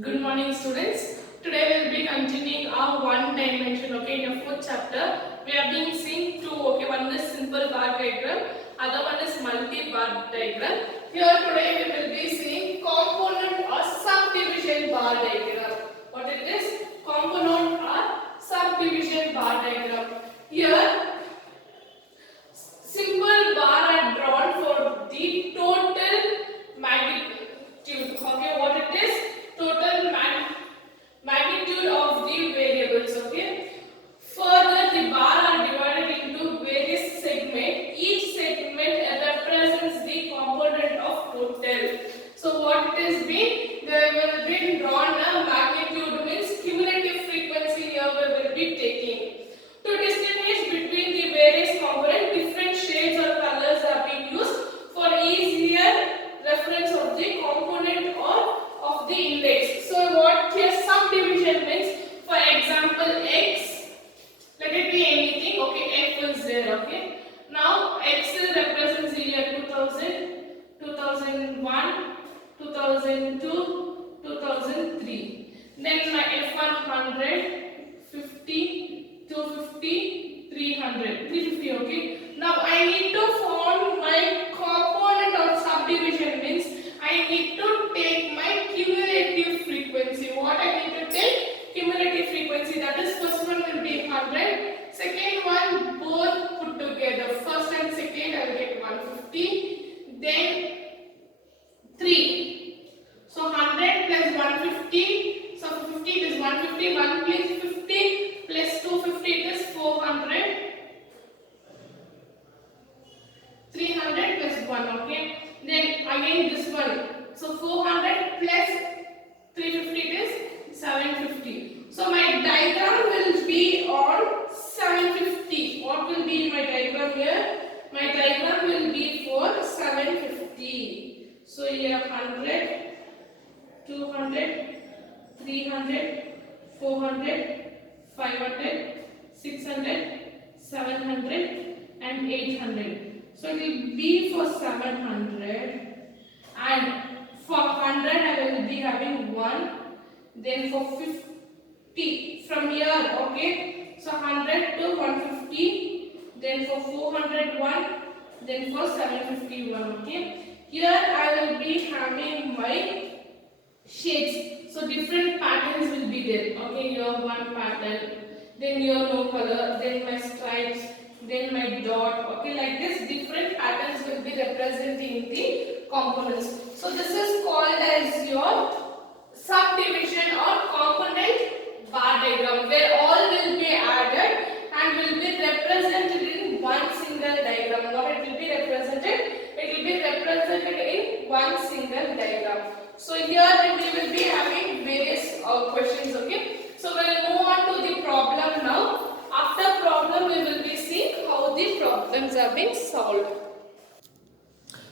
Good morning, students. Today we will be continuing our one dimension. Okay, in the fourth chapter, we have been seeing two. Okay, one is simple bar diagram, other one is multi-bar diagram. Here today we will be seeing component or subdivision bar diagram. What it is? Component or subdivision bar diagram. Here, simple bar are drawn for the total magnitude. Okay, what it is? Total magnitude of the variables. Okay. Further, the bar are divided into various segments. Each segment represents the component of total. So what it is been? There will be drawn a magnitude means cumulative frequency here we will be taking. To distinguish between the various components, different shades or colors are being used for easier reference of the component or of the index. So what here subdivision means, for example x, let it be anything. Okay, f is there. Okay, now x represents the year 2000, 2001, 2002, 2003. Then my f1 100, 50, 250, 300, 350. Okay, now I need to form my component or subdivision means I need to take my cumulative frequency. What I need to take? Cumulative frequency. That is, first one will be 100. Second one both put together. First and second I will get 150. Then 3. So 100 plus 150. So 50 is 150. 1 plus 50 plus 250 it is 400. 300 plus 1. Okay. Then again this one. So 400 plus 350 is 750. So my diagram will be on 750. What will be my diagram here? My diagram will be for 750. So here 100, 200, 300, 400, 500, 600, 700 and 800. So it will be for 700, and for 100 I will be having 1. Then for 50 from here, okay. So 100 to 150. Then for 401. Then for 751. Okay. Here I will be having my shades. So different patterns will be there. Okay. Here one pattern. Then here no color. Then my stripes. Then my dot. Okay, like this different patterns will be representing the components. So this is called as your subdivision or component bar diagram, where all will be added and will be represented in one single diagram. What it will be represented? It will be represented in one single diagram. So here we will be having various questions. Okay, so we will move on to the problem now. After problem, we will be seeing how the problems are being solved.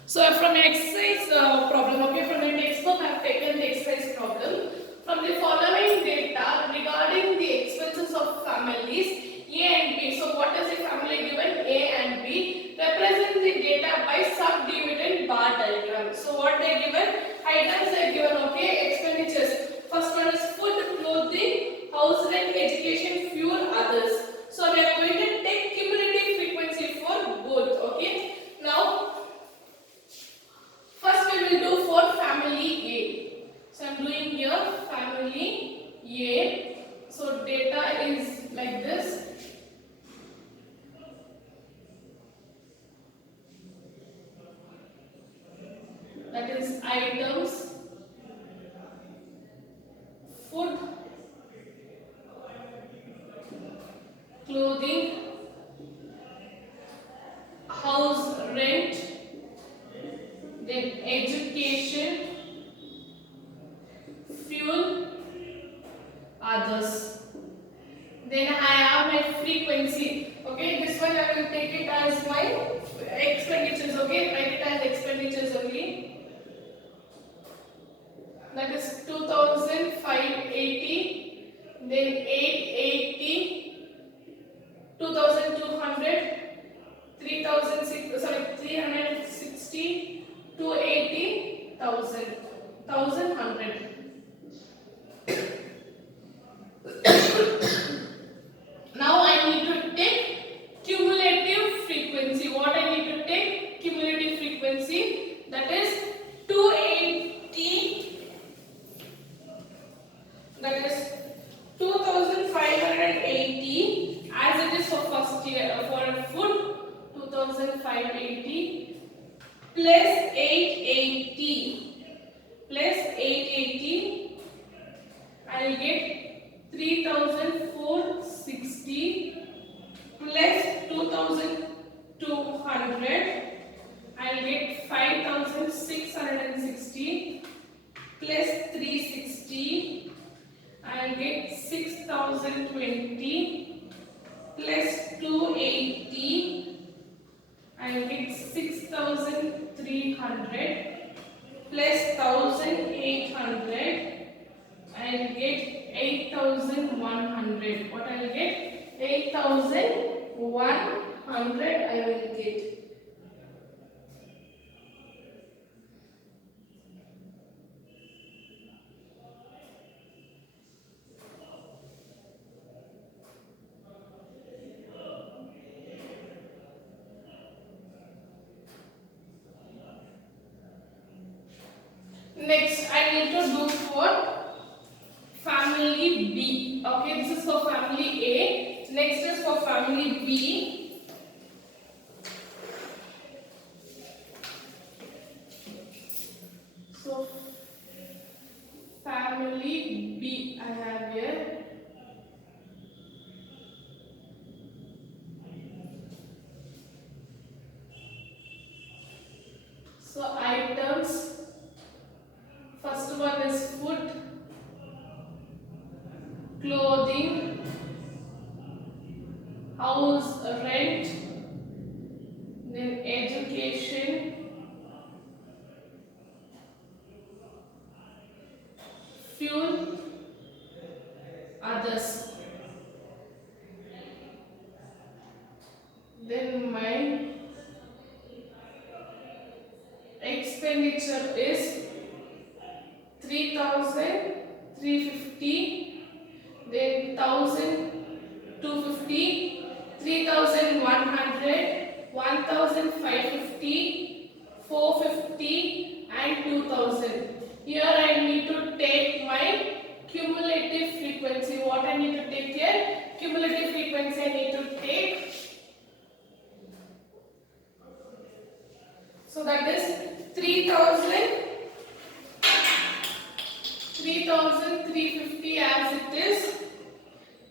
So from exercise problem, okay, from the textbook I have taken the exercise problem. From the following data regarding the expenses of families A and B. So what is the family given? A and B. Represent the data by subdivided bar diagram. So what they given? Items are given, okay, expenditures. First one is food, clothing, house rent, education, fuel, others. So we are going to take cumulative frequency for both. Okay. Now, first we will do for family A. So I am doing here family A. So data is like this. That is items, food, clothing, house rent, then education, fuel, others. Then I have my frequency. Okay, this one I will take it as my expenditures. Okay, write it as expenditures only. That is 2580, then 880, 2200, 360, 280, 1000, 1100. 800, I'll get 8100. What I'll get? 8100 I will get. Next, I need to do for family B. Okay, this is for family A. Next is for family B. So, family B I have here. So, items. First one is food, clothing, house rent, then education, fuel, others. Then my expenditure is 3,350, then 1,250, 3,100, 1,550, 450 and 2,000. Here I need to take my cumulative frequency. What I need to take here? Cumulative frequency I need to take. So that is 3,350 as it is.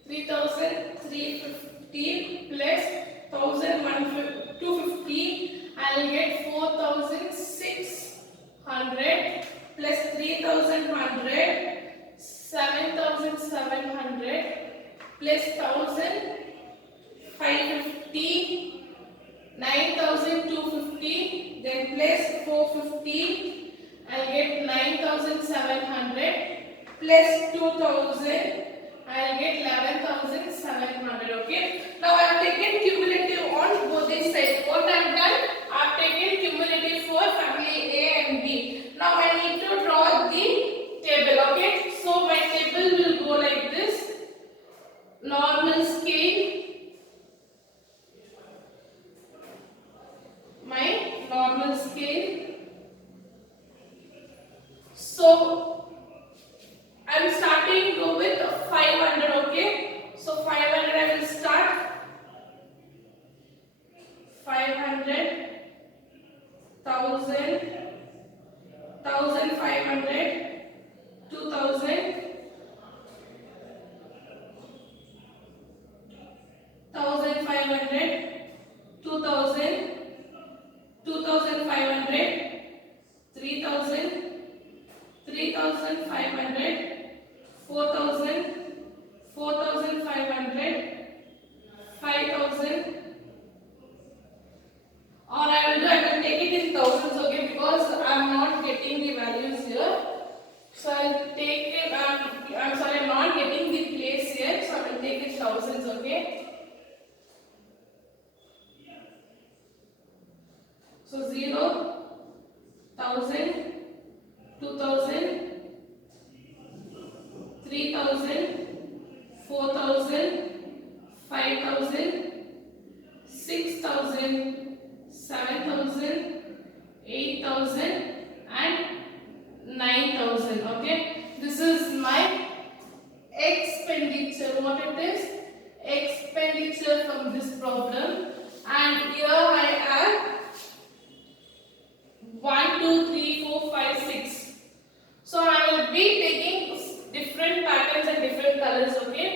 3,350 plus 1,250, I'll get 4,600 plus 3,100, 7,700 plus 1,550, 9,250, then plus 450, I'll get 9,700 plus 2,000, I'll get 11,700. Okay. Now I have taken cumulative on both these sides. What I have done? I have taken cumulative for family A and B. Now I need to draw the table. Okay. So my table will go like this. Normal scale. My normal scale. So I'm starting go with 500. Okay, so 500 I will start. 500, 1,000, 1,500, 2,000, 1,500, 2,000, 2,500, 3,000, 3,500, 4,000, 4,500, 5,000. Or I will take it in thousands, okay, because I am not getting the values here. So I will take it, I'm sorry, I am not getting the place here, so I will take it thousands, okay. So 0, 1,000, 2,000, 3,000, 4,000, 5,000, 6,000, 7,000, 8,000 and 9,000. Okay, this is my expenditure. What it is? Expenditure from this problem. And here I have 1, 2, 3, 4, 5, 6. So I will be taking different patterns and different colors. Okay.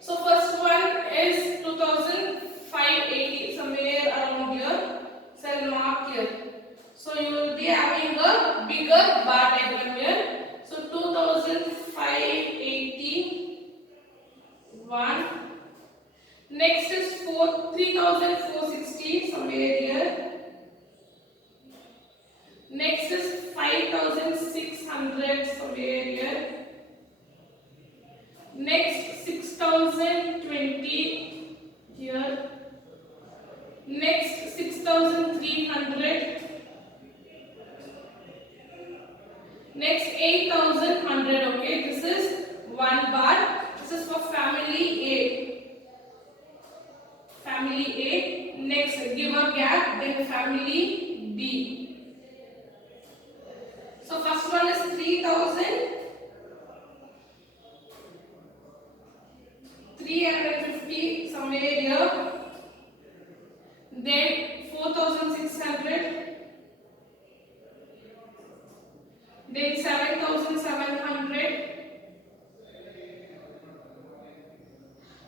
So first one is 2,580, somewhere around here. So I'll mark here. So you will be having a bigger bar diagram here. So 2,581. Next is 3,460, somewhere here. Next is 5,600. 600 somewhere here. Next 6020 here. Next 6300. Next 8100. Okay, this is 1 bar. This is for family A. Family A. Next, give a gap, then family B. So first one is 3350 somewhere here. Then 4600. Then 7700.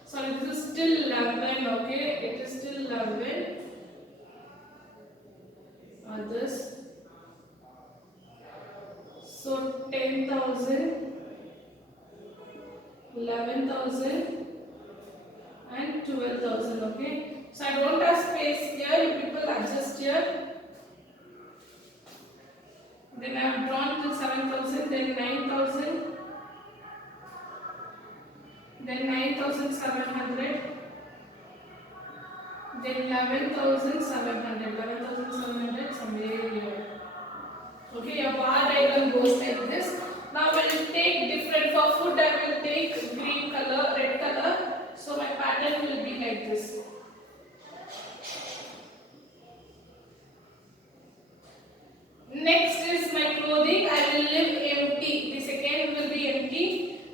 Sorry, this is still 11. Okay, it is still 11. Others. So 10,000, 11,000 and 12,000. Okay. So I don't have space here. You people adjust here. Then I have drawn to 7,000. Then 9,000. Then 9,700. Then 11,700. 11,700 somewhere here. Okay, your bar diagram goes like this. Now I will take different. For food I will take green color, red color. So my pattern will be like this. Next is my clothing. I will leave empty. The second will be empty.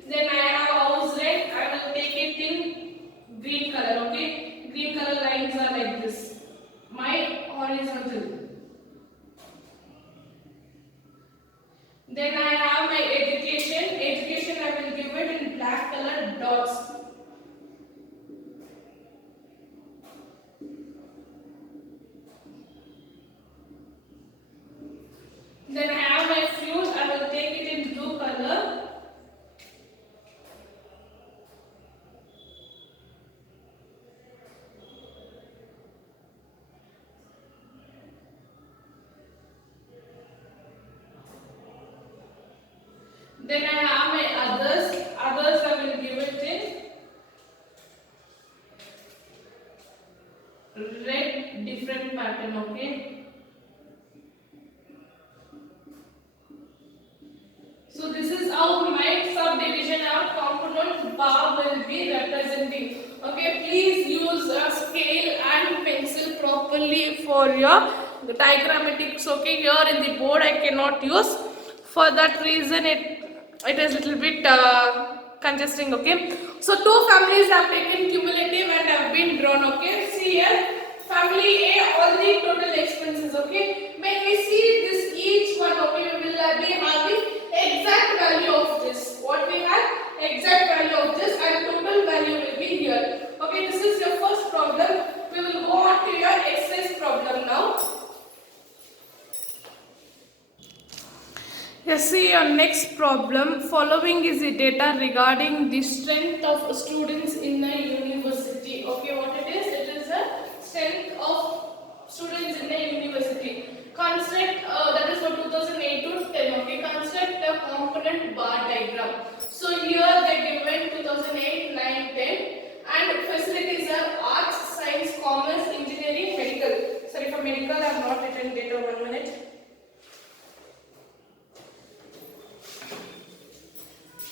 Then I have house rent. I will take it in green color. Okay, green color lines are like this. My horizontal. Then I have my education. Education I will give it in black color dots. Then I have my fuel. I will take it in blue color. Then I have my others. Others I will give it in red different pattern. Okay. So this is how my subdivision of component bar will be representing. Okay, please use a scale and pencil properly for your diagrammatics. Okay, here in the board I cannot use. For that reason it is little bit congesting. Okay, so two families have taken cumulative and have been drawn. Okay, see here, family A, all the total expenses. Okay, when we see this each one, okay, we will be having exact value of this. What we have, exact value of this, and total value will be here. Okay, this is your first problem. We will go on to your exercise problem now. Yes, see your next problem. Following is the data regarding the strength of students in a university. Okay, what it is? It is a strength of students in a university. Construct that is for 2008 to 10. Okay, construct a component bar diagram. So here they given 2008, 9, 10, and facilities are arts, science, commerce, engineering, medical. Sorry, for medical I have not written data. 1 minute.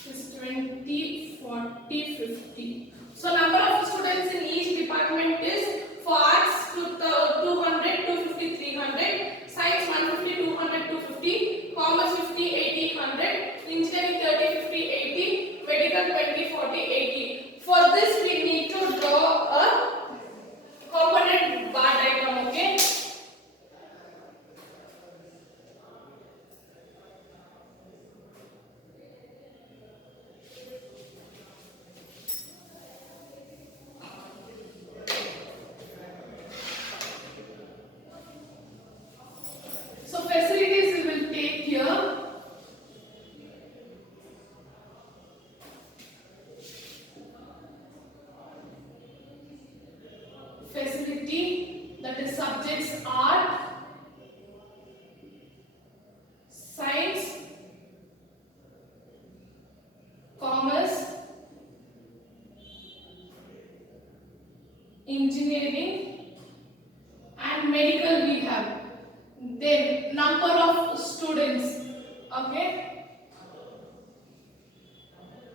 Is 20, 40, 50. So number of students in each department is for arts 200, 250, 300, science 150, 200, 250, commerce 50, 80, 100, engineering 30, 50, 80, medical 20, 40, 80. For this we need to draw a component bar diagram. Okay. engineering and medical we have. Then number of students, okay,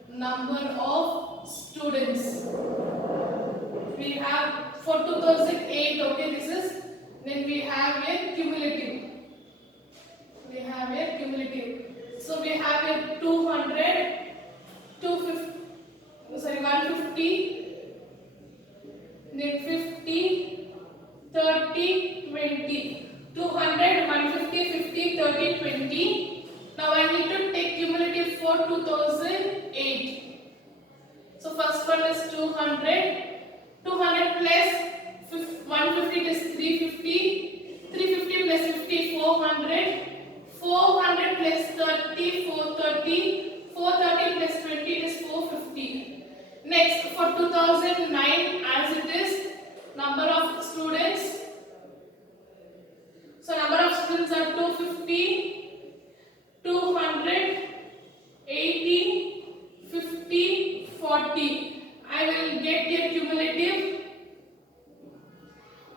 number of students we have for 2008, okay, this is, then we have a cumulative, so we have a 200, 250, sorry, 150, then 50, 30, 20, 200, 150, 50, 30, 20. Now I need to take cumulative for 2008. So first one is 200, 200 plus 150 is 350, 350 plus 50, 400, 400 plus 30, 430, 430 plus 20 is 450. Next, for 2009, as it is, number of students. So number of students are 250, 200, 80, 50, 40. I will get a cumulative.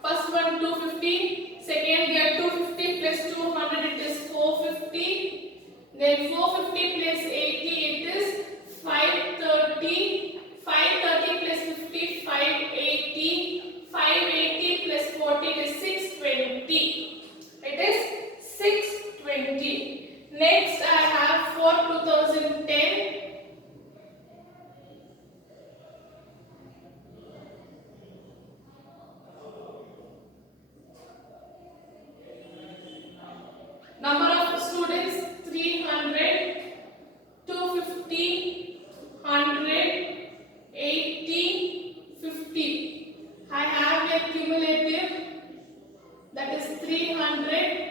First one 250, second here 250 plus 200, it is 450. Then 450 plus 80, it is 530. 530 plus 50, 580. 580 plus 40, it is 620. It is 620. Next I have for 2010. Number of students 300, 250, 100, 80, 50. I have a cumulative, that is 300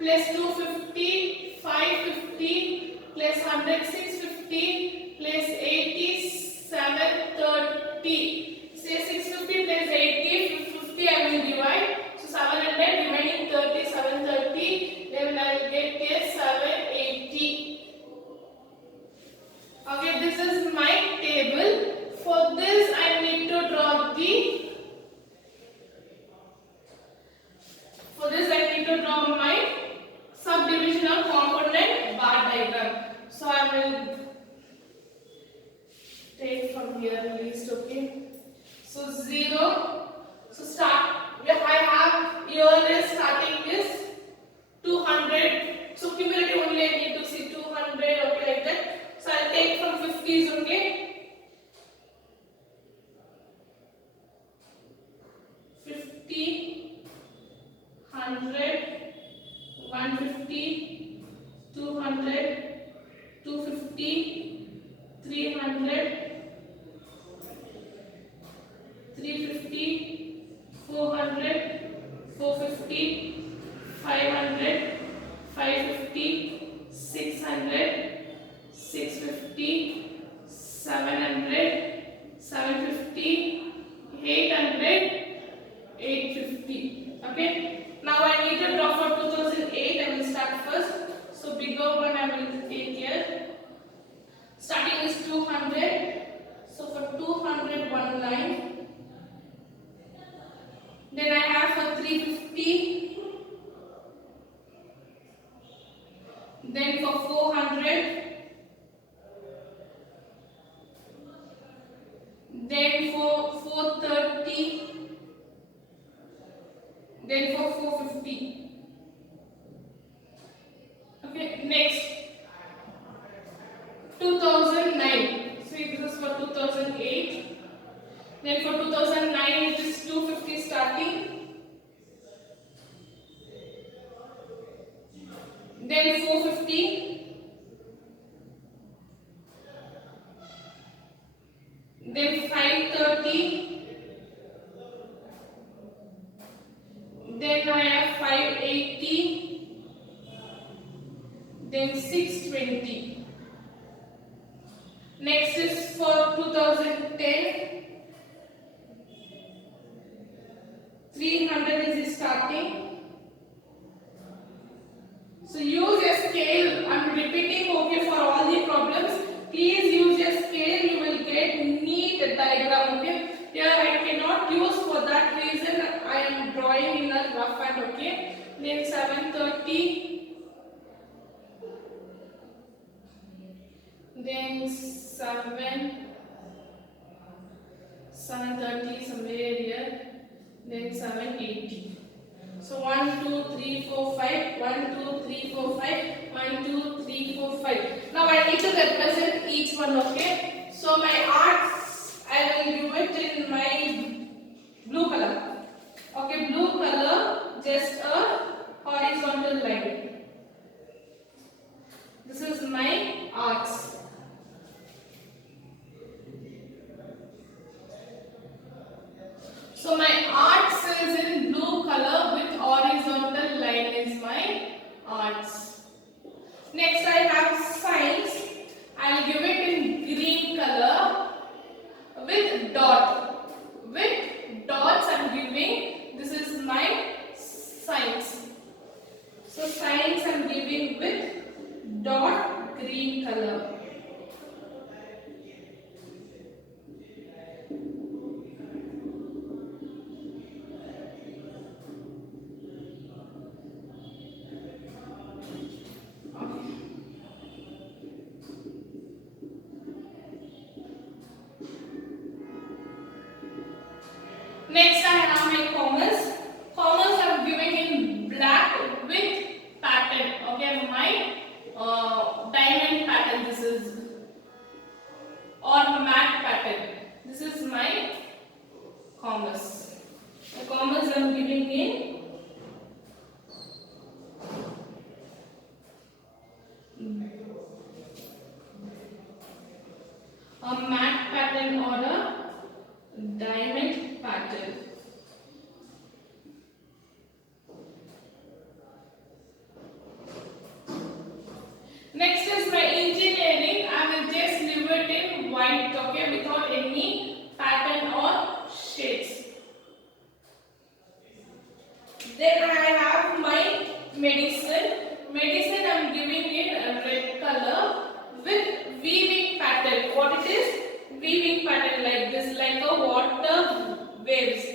plus 250, 550 plus 100, 650 plus 80, 730. Say 650 plus 80, 50 I will divide. So 700 remaining 30, 730. Then I will get a 780. Okay, this is my table. For this I need to draw my subdivisional component bar diagram. So I will take from here list, okay. So 0. So start. I have here is starting is 200. So cumulative only I need to see 200, okay, like that. So I'll take from 50s, okay. 50, 100, 150, 200, 250, 300, 350, 400, 450, 500, 550, 600, 650, 700, 750, 800, 850. Okay. Now I need to draw for 2008. I will start first. So bigger one I will take here. Starting is 200. So for 200, one line. Then I have for 350. Then for 400. Then for 430. Then for 450. Okay, next 2009. So this is for 2008. Then for 2009 it is 250 starting. Then 450. Then 530. Then I have 580. Then 620. Next is for 2010. 300 is starting. So use a scale. I am repeating, okay, for all the problems. Please use a scale. You will get neat diagram. Okay. Here I cannot use for that. then 730 somewhere here, then 780. So 1 2 3 4 5, 1 2 3 4 5, 1 2 3 4 5. Now I need to represent each one, okay? So my arts I will give it in my blue color. Okay, blue color, just a horizontal line. This is my arts. So my arts is in blue color with horizontal line is my arts. Next I have science. I will give it in green color with dot. With dots I am giving. This is my science. So science I am giving with dot green color. Next I have my commerce. Commerce I am giving in black with pattern. Okay, my diamond pattern this is, or matte pattern. This is my commerce. The commerce I am giving in a matte pattern or a diamond pattern. Next is my engineering. I will just leave it in white, okay, without any pattern or shades. Then I have my medicine. Medicine I am giving in a red color with weaving pattern. What it is? Weaving pattern like this, like a water waves.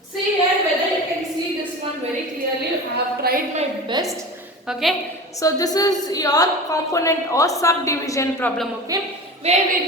See here whether you can see this one very clearly. I have tried my best. Okay. So this is your component or subdivision problem. Okay. Where we